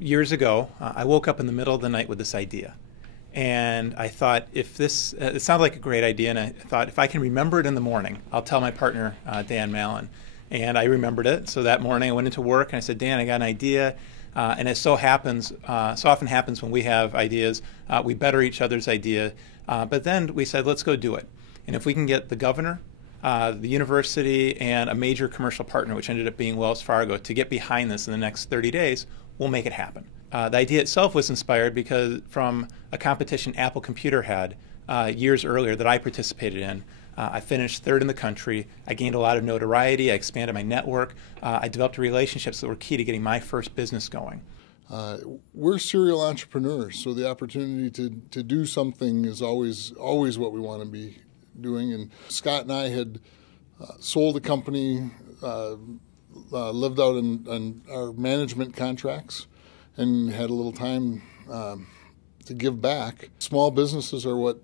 Years ago, I woke up in the middle of the night with this idea. And I thought, if this, it sounded like a great idea, and I thought, if I can remember it in the morning, I'll tell my partner, Dan Mallon. And I remembered it. So that morning I went into work and I said, Dan, I got an idea. And it so often happens when we have ideas, we better each other's idea. But then we said, let's go do it. And if we can get the governor, the university, and a major commercial partner, which ended up being Wells Fargo, to get behind this in the next 30 days, we'll make it happen. The idea itself was inspired from a competition Apple Computer had years earlier that I participated in. I finished third in the country. I gained a lot of notoriety. I expanded my network. I developed relationships that were key to getting my first business going. We're serial entrepreneurs, so the opportunity to do something is always what we want to be doing. And Scott and I had sold a company, lived out in our management contracts, and had a little time to give back. Small businesses are what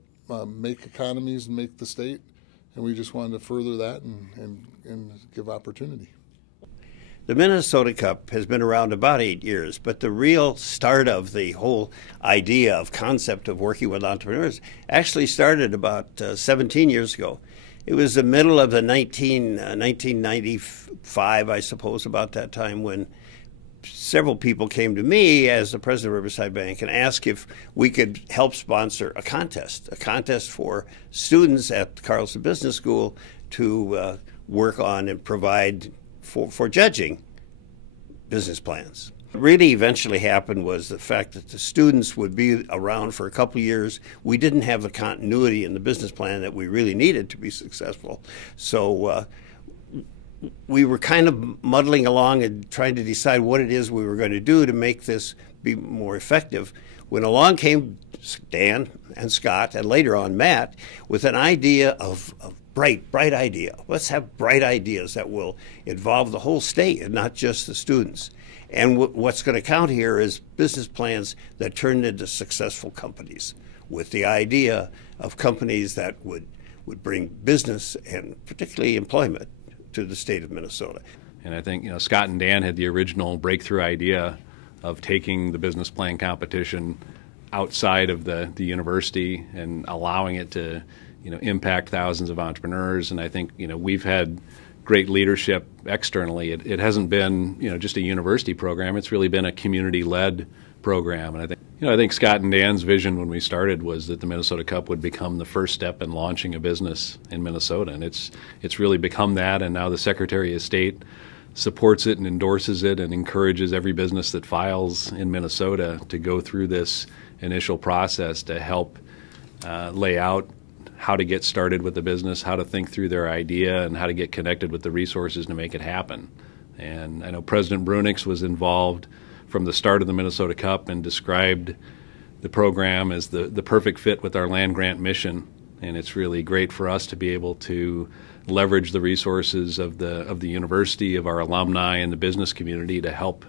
make economies and make the state, and we just wanted to further that and give opportunity. The Minnesota Cup has been around about 8 years, but the real start of the whole idea of concept of working with entrepreneurs actually started about 17 years ago. It was the middle of the 1995, I suppose, about that time, when several people came to me as the president of Riverside Bank and asked if we could help sponsor a contest for students at Carlson Business School to work on and provide for judging business plans. What really eventually happened was the fact that the students would be around for a couple of years. We didn't have the continuity in the business plan that we really needed to be successful. So we were kind of muddling along and trying to decide what it is we were going to do to make this be more effective, when along came Dan and Scott, and later on Matt, with an idea of bright idea. Let's have bright ideas that will involve the whole state and not just the students. And what's going to count here is business plans that turn into successful companies, with the idea of companies that would bring business and particularly employment to the state of Minnesota. And I think, Scott and Dan had the original breakthrough idea of taking the business plan competition outside of the university and allowing it to impact thousands of entrepreneurs. And I think we've had great leadership externally. It hasn't been just a university program. It's really been a community-led program. And I think Scott and Dan's vision when we started was that the Minnesota Cup would become the first step in launching a business in Minnesota, and it's really become that. And now the Secretary of State supports it and endorses it and encourages every business that files in Minnesota to go through this initial process to help lay out how to get started with the business, how to think through their idea, and how to get connected with the resources to make it happen. And I know President Brunix was involved from the start of the Minnesota Cup and described the program as the perfect fit with our land grant mission. And it's really great for us to be able to leverage the resources of the university, of our alumni, and the business community to help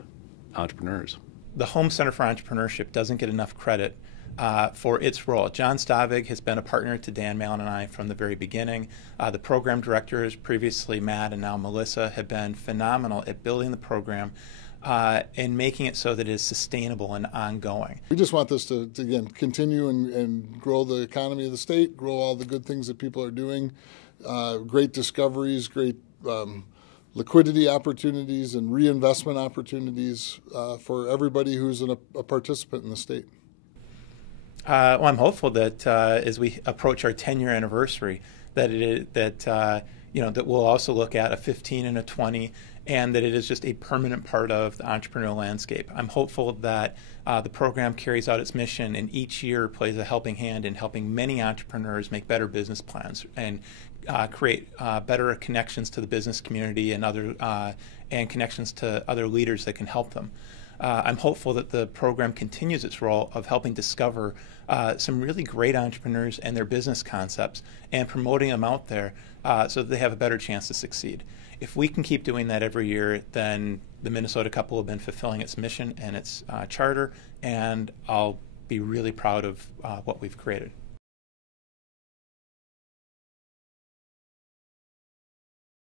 entrepreneurs. The Home Center for Entrepreneurship doesn't get enough credit for its role. John Stavig has been a partner to Dan Mallon and I from the very beginning. The program directors, previously Matt and now Melissa, have been phenomenal at building the program and making it so that it is sustainable and ongoing. We just want this to again, continue and grow the economy of the state, grow all the good things that people are doing, great discoveries, great liquidity opportunities and reinvestment opportunities for everybody who's a participant in the state. Well, I'm hopeful that as we approach our 10-year anniversary, that we'll also look at a 15 and a 20, and that it is just a permanent part of the entrepreneurial landscape. I'm hopeful that the program carries out its mission and each year plays a helping hand in helping many entrepreneurs make better business plans and create better connections to the business community and connections to other leaders that can help them. I'm hopeful that the program continues its role of helping discover some really great entrepreneurs and their business concepts and promoting them out there so that they have a better chance to succeed. If we can keep doing that every year, then the Minnesota Cup will have been fulfilling its mission and its charter, and I'll be really proud of what we've created.